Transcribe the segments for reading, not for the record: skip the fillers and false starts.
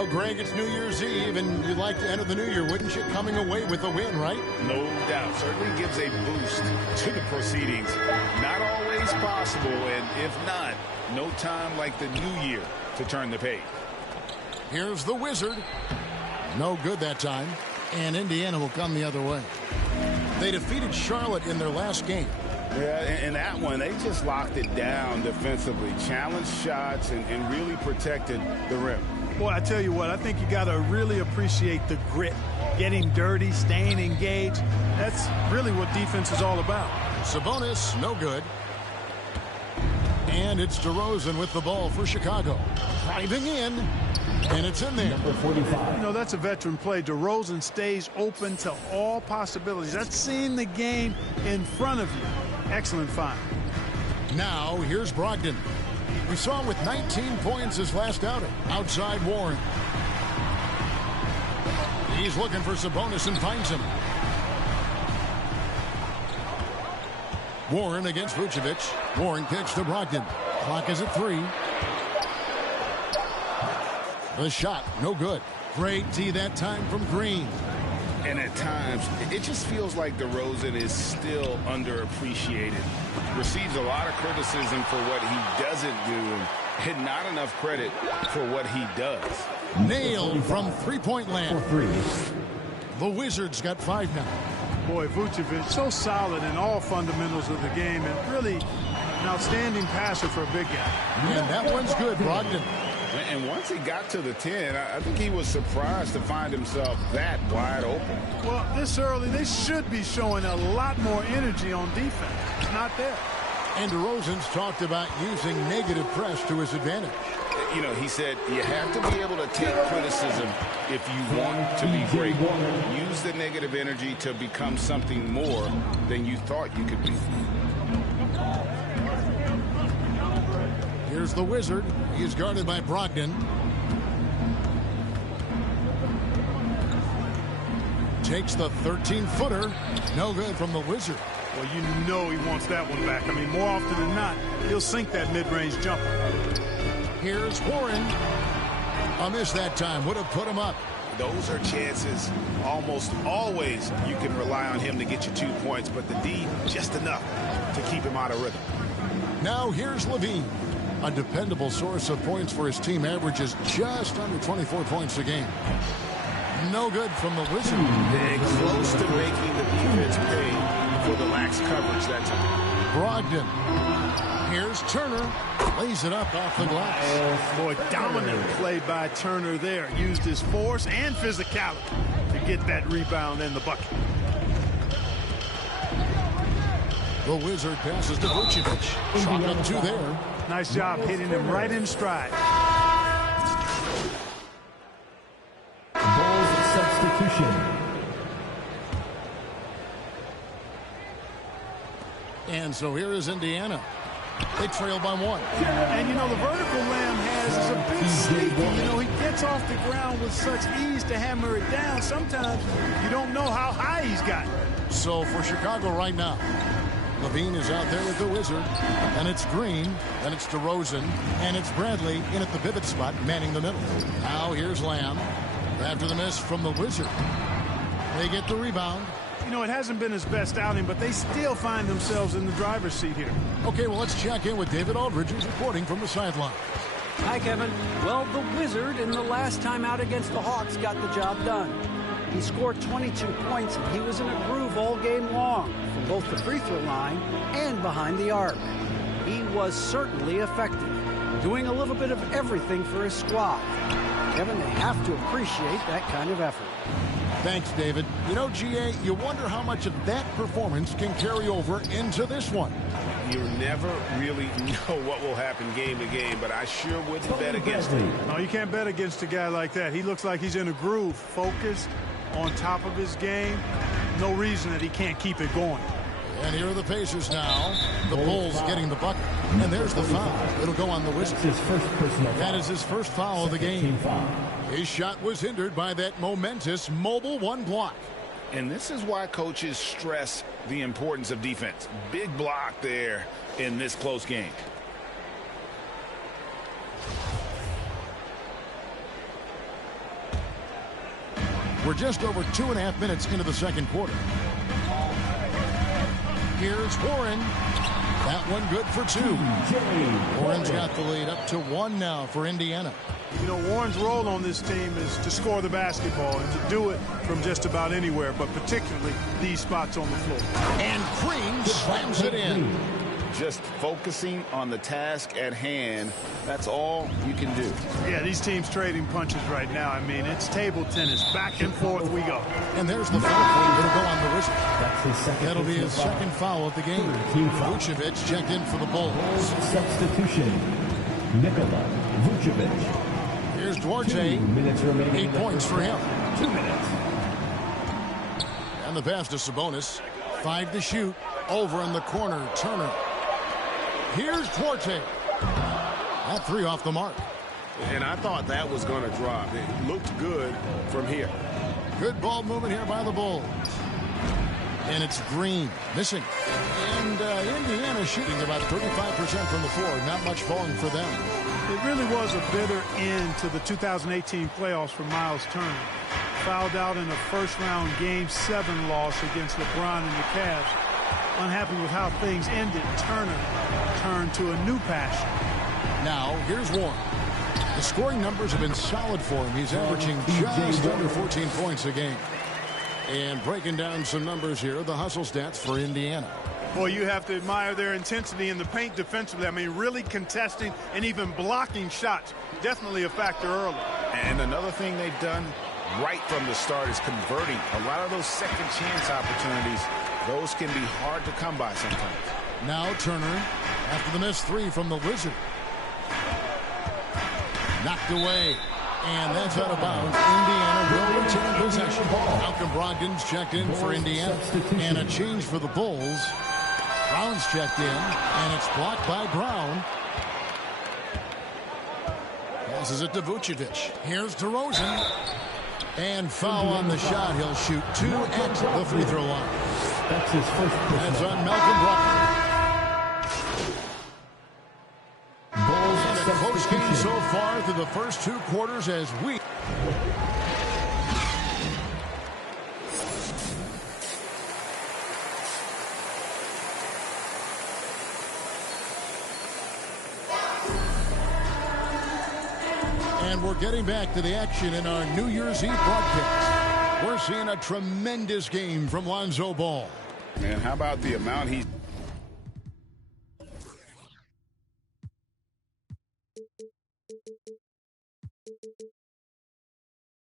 Well, Greg, it's New Year's Eve, and you'd like to enter the new year, wouldn't you? Coming away with a win, right? No doubt. Certainly gives a boost to the proceedings. Not always possible, and if not, no time like the new year to turn the page. Here's the Wizard. No good that time, and Indiana will come the other way. They defeated Charlotte in their last game. Yeah, in that one, they just locked it down defensively, challenged shots, and really protected the rim. Boy, I tell you what, I think you got to really appreciate the grit, getting dirty, staying engaged. That's really what defense is all about. Sabonis, no good. And it's DeRozan with the ball for Chicago. Driving in, and it's in there. Number 45. You know, that's a veteran play. DeRozan stays open to all possibilities. That's seeing the game in front of you. Excellent find. Now, here's Brogdon. We saw him with 19 points his last outing. Outside Warren. He's looking for Sabonis and finds him. Warren against Vucevic. Warren kicks to Brogdon. Clock is at 3. The shot, no good. Great D that time from Green. And at times, it just feels like DeRozan is still underappreciated. Receives a lot of criticism for what he doesn't do, and not enough credit for what he does. Nailed from three-point land. The Wizards got 5 now. Boy, Vucevic, so solid in all fundamentals of the game, and really an outstanding passer for a big guy. And that one's good, Brogdon. And once he got to the 10, I think he was surprised to find himself that wide open. Well, this early, they should be showing a lot more energy on defense. It's not there. And DeRozan's talked about using negative press to his advantage. You know, he said you have to be able to take criticism if you want to be great. Use the negative energy to become something more than you thought you could be. Here's the Wizard. He's guarded by Brogdon. Takes the 13-footer. No good from the Wizard. Well, you know he wants that one back. I mean, more often than not, he'll sink that mid-range jumper. Here's Warren. A miss that time. Would have put him up. Those are chances. Almost always you can rely on him to get you 2 points, but the D, just enough to keep him out of rhythm. Now here's Levine. A dependable source of points for his team, averages just under 24 points a game. No good from the Wizard. And close to making the defense pay for the lax coverage that time. Brogdon. Here's Turner. Lays it up off the glass. Boy, dominant play by Turner there. Used his force and physicality to get that rebound in the bucket. The Wizard passes to Vucevic. Shot up 2 there. Nice job hitting him right in stride. Ball substitution. And so here is Indiana. They trail by 1. And, you know, the vertical Lamb has is a bit sneaky. You know, he gets off the ground with such ease to hammer it down. Sometimes you don't know how high he's got. So for Chicago right now, Levine is out there with the Wizard, and it's Green, then it's DeRozan, and it's Bradley in at the pivot spot, manning the middle. Now here's Lamb after the miss from the Wizard. They get the rebound. You know, it hasn't been his best outing, but they still find themselves in the driver's seat here. Okay, well, let's check in with David Aldridge, who's reporting from the sideline. Hi, Kevin. Well, the Wizard in the last time out against the Hawks got the job done. He scored 22 points, and he was in a groove all game long, from both the free throw line and behind the arc. He was certainly effective, doing a little bit of everything for his squad. Kevin, they have to appreciate that kind of effort. Thanks, David. You know, GA, you wonder how much of that performance can carry over into this one. You never really know what will happen game to game, but I sure wouldn't bet against him. No, you can't bet against a guy like that. He looks like he's in a groove, focused, on top of his game. No reason that he can't keep it going. And here are the Pacers now. The Bulls getting the bucket. And there's the foul. It'll go on the Wizard. That is his first foul of the game. His shot was hindered by that momentous mobile 1 block. And this is why coaches stress the importance of defense. Big block there in this close game. We're just over 2.5 minutes into the second quarter. Here's Warren. That one good for 2. Warren's got the lead up to 1 now for Indiana. You know, Warren's role on this team is to score the basketball and to do it from just about anywhere, but particularly these spots on the floor. And Green slams it in. Just focusing on the task at hand, that's all you can do. Yeah, these teams trading punches right now. I mean, it's table tennis. Back and forth we go. And there's the foul. It'll go on the wrist. That's his second. That'll be his second foul of the game. Vucevic checked in for the Bulls. Substitution. Nikola Vucevic. Here's Duarte. 2 minutes remaining. 8 points for him. 2 minutes. And the pass to Sabonis. 5 to shoot. Over in the corner, Turner. Here's Duarte. That 3 off the mark. And I thought that was going to drop. It looked good from here. Good ball movement here by the Bulls. And it's Green missing. And Indiana shooting about 35% from the floor. Not much falling for them. It really was a bitter end to the 2018 playoffs for Miles Turner. Fouled out in a first-round Game 7 loss against LeBron and the Cavs. Unhappy with how things ended, Turner turned to a new passion. Now, here's Warren. The scoring numbers have been solid for him. He's averaging just under 14 points a game. And breaking down some numbers here, the hustle stats for Indiana. Boy, you have to admire their intensity in the paint defensively. I mean, really contesting and even blocking shots. Definitely a factor early. And another thing they've done right from the start is converting a lot of those second chance opportunities. Those can be hard to come by sometimes. Now Turner, after the missed 3 from the Wizard. Knocked away. And that's out of bounds. Indiana will return possession. Malcolm Brogdon's checked in for Indiana. And a change for the Bulls. Brown's checked in. And it's blocked by Brown. Passes it to Vucevic. Here's DeRozan. And foul on the shot. He'll shoot 2 at the free throw line. That's his first. That's on Malcolm Brogdon. And a close game so far through the first 2 quarters as we... And we're getting back to the action in our New Year's Eve broadcast. We're seeing a tremendous game from Lonzo Ball. Man, how about the amount he's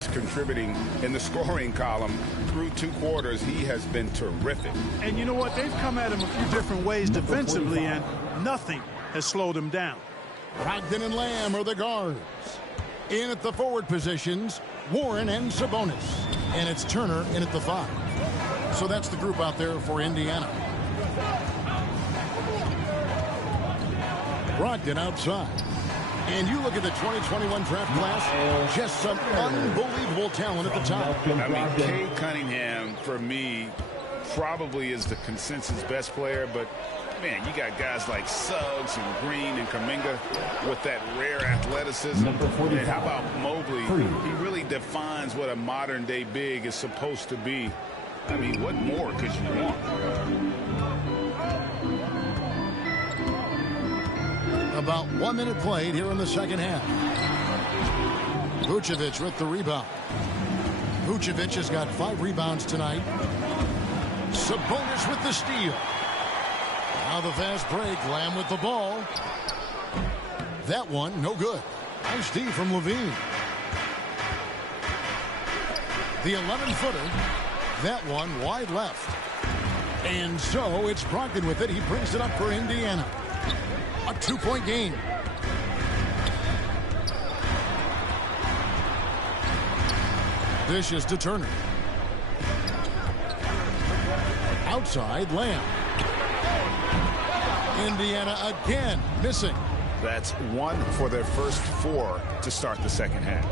contributing in the scoring column through 2 quarters? He has been terrific. And you know what? They've come at him a few different ways defensively, and nothing has slowed him down. Brogdon and Lamb are the guards. In at the forward positions, Warren and Sabonis. And it's Turner in at the 5. So that's the group out there for Indiana. Brogdon outside. And you look at the 2021 draft class, just some unbelievable talent at the top. I mean, Cade Cunningham, for me, probably is the consensus best player, but man, you got guys like Suggs and Green and Kuminga with that rare athleticism. And how about Mobley? He really defines what a modern-day big is supposed to be. I mean, what more could you want? About 1 minute played here in the second half. Vucevic with the rebound. Vucevic has got 5 rebounds tonight. Sabonis with the steal. Now the fast break. Lamb with the ball. That one, no good. Nice D from Levine. The 11-footer. That one wide left. And so it's Brogdon with it. He brings it up for Indiana. A 2-point game. Dish is to Turner. Outside, Lamb. Indiana again missing. That's 1 for their first 4 to start the second half.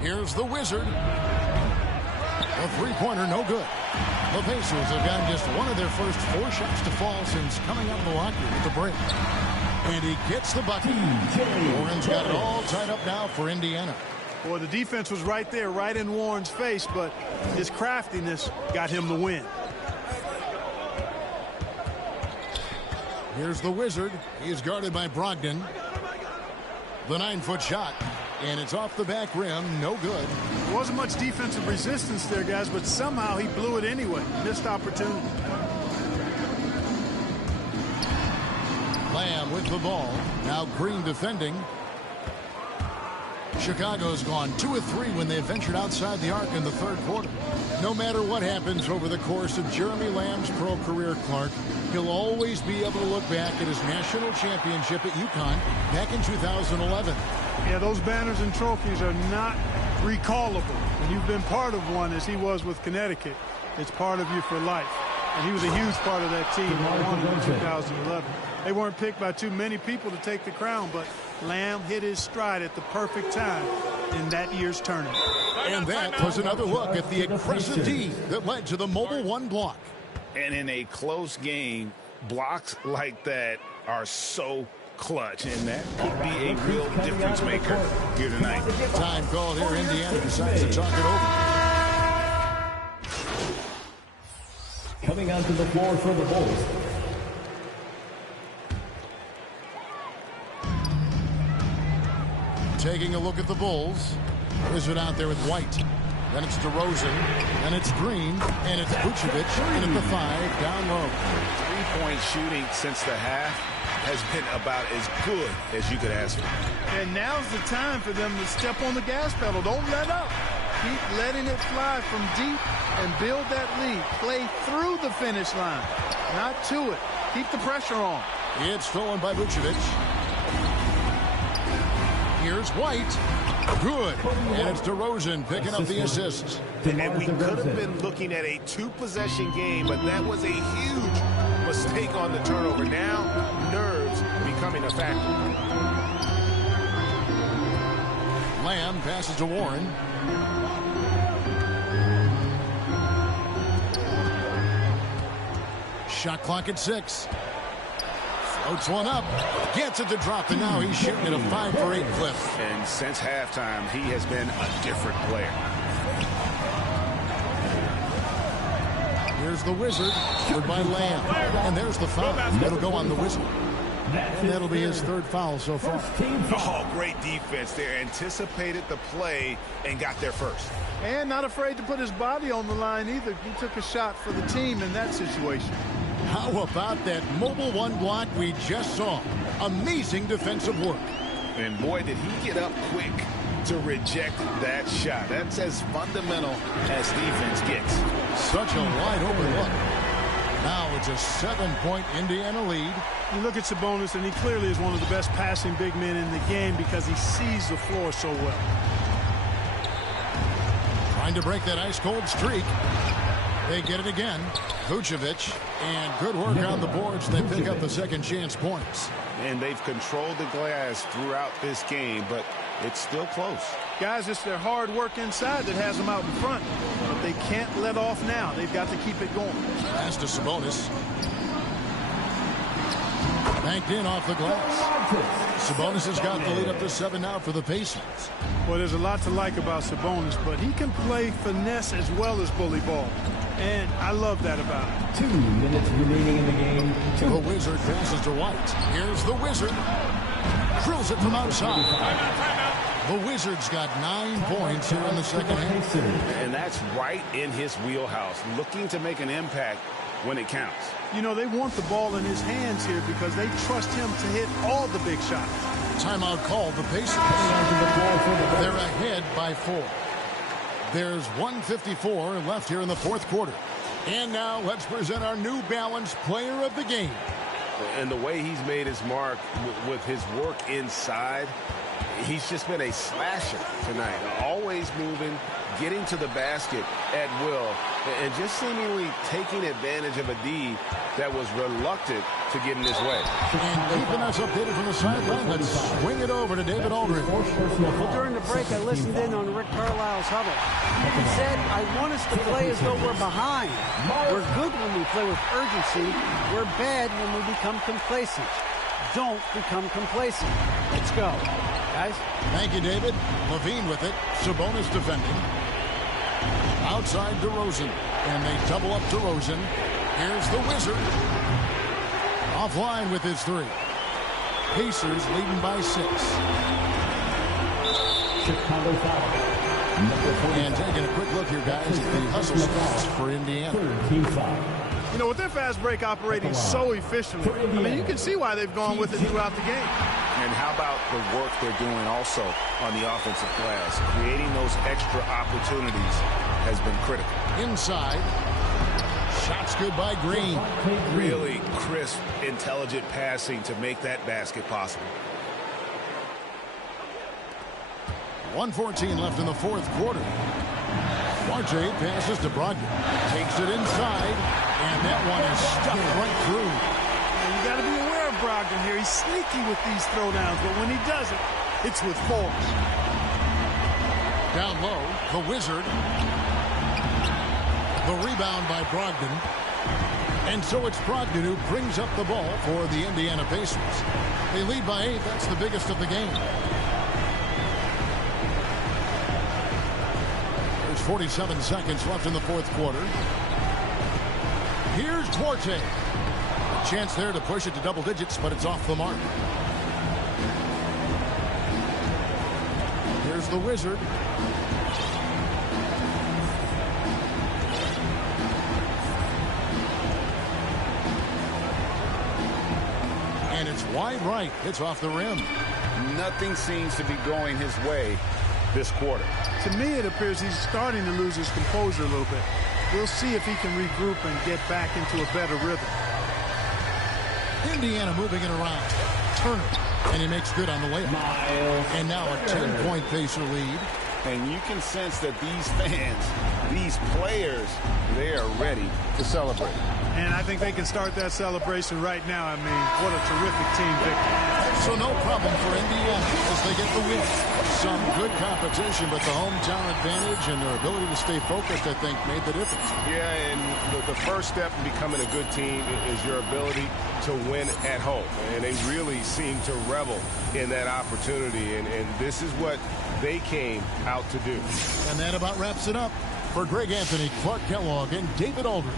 Here's the Wizard. A 3-pointer, no good. The Pacers have gotten just one of their first 4 shots to fall since coming out of the locker room at the break. And he gets the bucket. Warren's got it all tied up now for Indiana. Boy, the defense was right there, right in Warren's face, but his craftiness got him the win. Here's the Wizard. He's guarded by Brogdon. The 9-foot shot, and it's off the back rim. No good. There wasn't much defensive resistance there, guys, but somehow he blew it anyway. Missed opportunity. Lamb with the ball. Now Green defending. Chicago's gone 2 of 3 when they ventured outside the arc in the third quarter. No matter what happens over the course of Jeremy Lamb's pro career, Clark, he'll always be able to look back at his national championship at UConn back in 2011. Yeah, those banners and trophies are not recallable. And you've been part of one as he was with Connecticut. It's part of you for life. And he was a huge part of that team that won in 2011. They weren't picked by too many people to take the crown, but Lamb hit his stride at the perfect time in that year's tournament. And that was another look at the aggressive D that led to the Mobile One block. And in a close game, blocks like that are so clutch, and that could be a real difference maker here tonight. Time called here. Indiana decides to talk it over. Coming onto the floor for the Bulls. Taking a look at the Bulls. Wizard out there with White. Then it's DeRozan. Then it's Green. And it's Vucevic in at the 5 down low. Three-point shooting since the half has been about as good as you could ask for. And now's the time for them to step on the gas pedal. Don't let up. Keep letting it fly from deep and build that lead. Play through the finish line, not to it. Keep the pressure on. It's stolen by Vucevic. Here's White. Good. And it's DeRozan picking up the assist. And we could have been looking at a 2-possession game, but that was a huge mistake on the turnover. Now, nerves becoming a factor. Lamb passes to Warren. Shot clock at 6. Floats one up. Gets it to drop, and now he's shooting at a 5 for 8 clip. And since halftime, he has been a different player. Here's the Wizard, covered by Lamb. And there's the foul. It'll go on the Wizard. And that'll be his 3rd foul so far. Oh, great defense there. Anticipated the play and got there first. And not afraid to put his body on the line either. He took a shot for the team in that situation. How about that Mobile One block we just saw? Amazing defensive work. And boy, did he get up quick to reject that shot. That's as fundamental as defense gets. Such a wide open look. Now it's a 7-point Indiana lead. You look at Sabonis, and he clearly is one of the best passing big men in the game because he sees the floor so well. Trying to break that ice-cold streak. They get it again. Vucevic, and good work on the boards. They pick up the second chance points. And they've controlled the glass throughout this game, but it's still close. Guys, it's their hard work inside that has them out in front. But they can't let off now. They've got to keep it going. Pass to Sabonis. Banked in off the glass. Sabonis has got the lead up to 7 now for the Pacers. Well, there's a lot to like about Sabonis, but he can play finesse as well as bully ball. And I love that about him. 2 minutes remaining in the game. The Wizard passes to White. Here's the Wizard. Drills it from outside. The Wizards got 9 points here in the second half. And that's right in his wheelhouse, looking to make an impact when it counts. You know, they want the ball in his hands here because they trust him to hit all the big shots. Timeout called. The Pacers. They're ahead by 4. There's 1:54 left here in the fourth quarter. And now let's present our New Balance Player of the Game. And the way he's made his mark with his work inside, he's just been a slasher tonight. Always moving, getting to the basket at will, and just seemingly taking advantage of a D that was reluctant to get in his way. And keeping us updated from the sideline, let's swing it over to David Aldridge. Well, during the break, I listened in on Rick Carlisle's huddle. He said, I want us to play as though we're behind. We're good when we play with urgency. We're bad when we become complacent. Don't become complacent. Let's go. guys. Thank you, David. Levine with it. Sabonis defending. Outside DeRozan. And they double up DeRozan. Here's the Wizard. Offline with his three. Pacers leading by 6. Chicago foul. And taking a quick look here, guys, at the hustle stats for Indiana. Team foul. You know, with their fast break operating so efficiently, I mean, you can see why they've gone with it throughout the game. And how about the work they're doing also on the offensive glass? Creating those extra opportunities has been critical. Inside. Shots good by Green. Really crisp, intelligent passing to make that basket possible. 1:14 left in the fourth quarter. Duarte passes to Brogdon. Takes it inside. And that one is stuffed right through. You got to be aware of Brogdon here. He's sneaky with these throwdowns, but when he does it, it's with force. Down low, the Wizard. The rebound by Brogdon. And so it's Brogdon who brings up the ball for the Indiana Pacers. They lead by 8. That's the biggest of the game. There's 47 seconds left in the fourth quarter. Here's Duarte. A chance there to push it to double digits, but it's off the mark. Here's the Wizard. And it's wide right. It's off the rim. Nothing seems to be going his way this quarter. To me, it appears he's starting to lose his composure a little bit. We'll see if he can regroup and get back into a better rhythm. Indiana moving it around. Turner. And he makes good on the layup. And now a 10-point Pacer lead. And you can sense that these fans, these players, they are ready to celebrate. And I think they can start that celebration right now. I mean, what a terrific team victory. So no problem for Indiana as they get the win. Some good competition, but the hometown advantage and their ability to stay focused, I think, made the difference. Yeah, and the first step in becoming a good team is your ability to win at home. And they really seem to revel in that opportunity. And this is what they came out to do. And that about wraps it up. For Greg Anthony, Clark Kellogg, and David Aldridge,